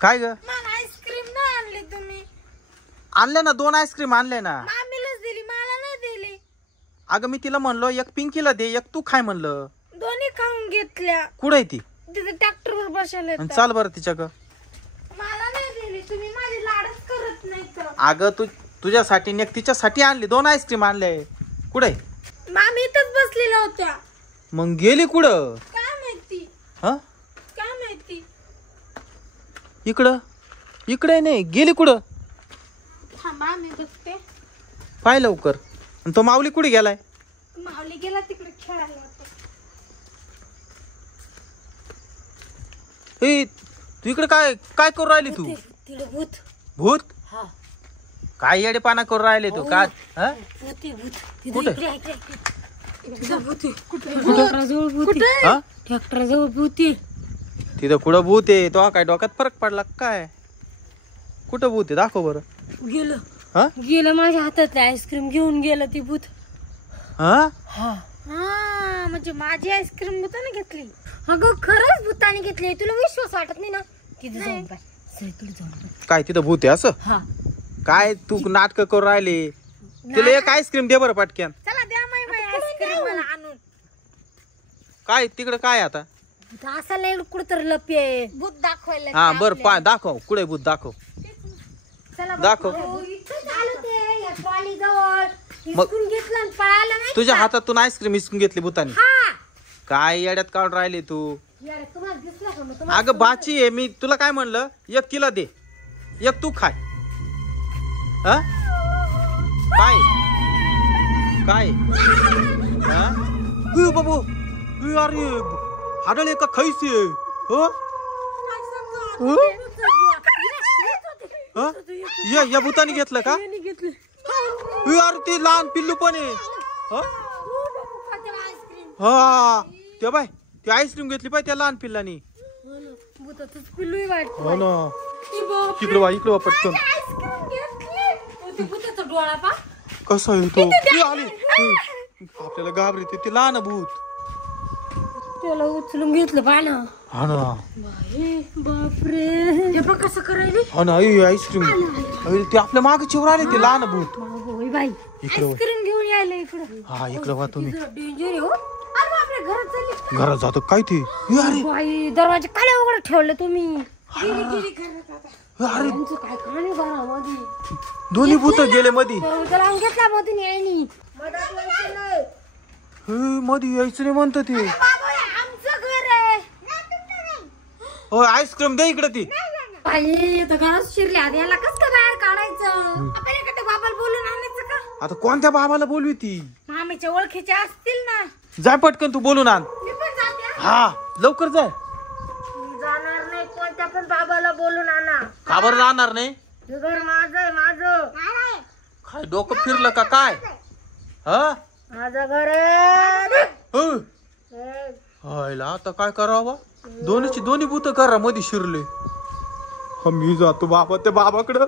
काय ग? मला आईस्क्रीम नाही आणली तुम्ही. आणले ना 2 आईस्क्रीम आणले ना. मामीलाच दिली, मला नाही दिली. अगं मी तिला म्हणलो एक पिंकीला दे एक तू खाय म्हणलं. दोन्ही खाऊन घेतल्या. कुठे आहे ती? तिथे ट्रॅक्टरवर बसवले. चाल बरं तिच्या ग. मला नाही दिली तुम्ही, माझी लाडच करत नाही तर. अगं तुझ्यासाठी ने तिच्यासाठी आणली 2 आईस्क्रीम आणले. कुठे? मामी इथंच बसलेल्या होत्या. मग गेली कुठं? काय माहिती. हा काय माहिती. इकडे नाही गेली कुठं? थांबा मी बघते. पाय लवकर. आणि तो माऊली कुठे गेलाय? माऊली गेला तिकडे खेळायला. ए तू इकडे काय करू राहिली तू? तिकडे भूत. भूत? हा. काय येडेपणा करू राहिले तू? काय भूत भूत. कुठे? ट्रॅक्टर जवळ भूत आहे. तिथं कुठं भूत आहे? तो काय डोक्यात फरक पडला काय? कुठं भूत आहे दाखव बरं. गेलं. हा गेलं माझ्या हातात आईस्क्रीम घेऊन गेलं ती भूत. हा म्हणजे माझी आईस्क्रीम भूताने घेतली. अगं खरंच भूताने घेतली. तुला विश्वास वाटत नाही ना? तिथे जाऊन पाय. काय तिथं भूत आहे असं? हा. काय तू नाटक करू राहिले? तिला एक आईस्क्रीम दे बरं पटक्यान. चला द्या माई आईस्क्रीम मला आणून. काय तिकडे काय आता? असं लय कुठतर लपी आहे भूत दाखवायला. हा बरं पाय दाखव. कुठे भूत दाखव. दाखव. मग तुझ्या हातातून आईस्क्रीम हिसकून घेतली भूतानी. काय येड्यात काढून राहिले तू? अगं बाची आहे. मी तुला काय म्हणलं एक तिला दे एक तू खाय. हा काय काय बाबू अरे हाडळे का खायचे? या भूतानी घेतलं का? अरे ते लहान पिल्लू पण आहे. हा ते बाय ती आईस्क्रीम घेतली पाय त्या लहान पिल्लानी. पिल्लू हो ना. इकडे वा पटकन. डोळा पा कसा आहे तो? आली आपल्याला घाबरते ते लहान भूत. त्याला उचलून घेतलं पाना. हा ना. बापरे हे बघ कसं करायली. हा ना आईस्क्रीम ते आपल्या मागे चिवर आले ते लहान भूत. बाई आईस्क्रीम घेऊन यायला इकडे. हा इकडे वा तुम्ही. डेंजर हो. अरे आपल्या घरात चालली. घरात जातो काय ते? अरे बाई दरवाजे काळे उघडे ठेवले तुम्ही. अरे काय खाणे घरामध्ये. दोन्ही भूत गेले मधी. त्याला घेतला मधून यायनी. मधी यायचं नाही म्हणत ते. आमचं घर आहे. हो आईस्क्रीम दे इकडे ती. बाई आता घरात शिरले आधी याला कसं काय बाहेर काढायचं? आपण एखाद्या बाबाला बोलून आणायचं का? आता कोणत्या बाबाला बोलवी ती? मामीच्या ओळखीचे असतील ना. जाय पटकन तू बोलून आण. मी पण जाते. हा लवकर जाय. मी जाणार नाही. कोणत्या पण बाबाला बोलून आणा. का बरं जाणार नाही? हे घर माझं आहे. माझं काय डोकं फिरलं का काय? हा माझं घर आहे. हायला आता काय करावं? दोन्ही भूत करा मध्ये शिरले. मी जातो बाबा त्या बाबाकडं.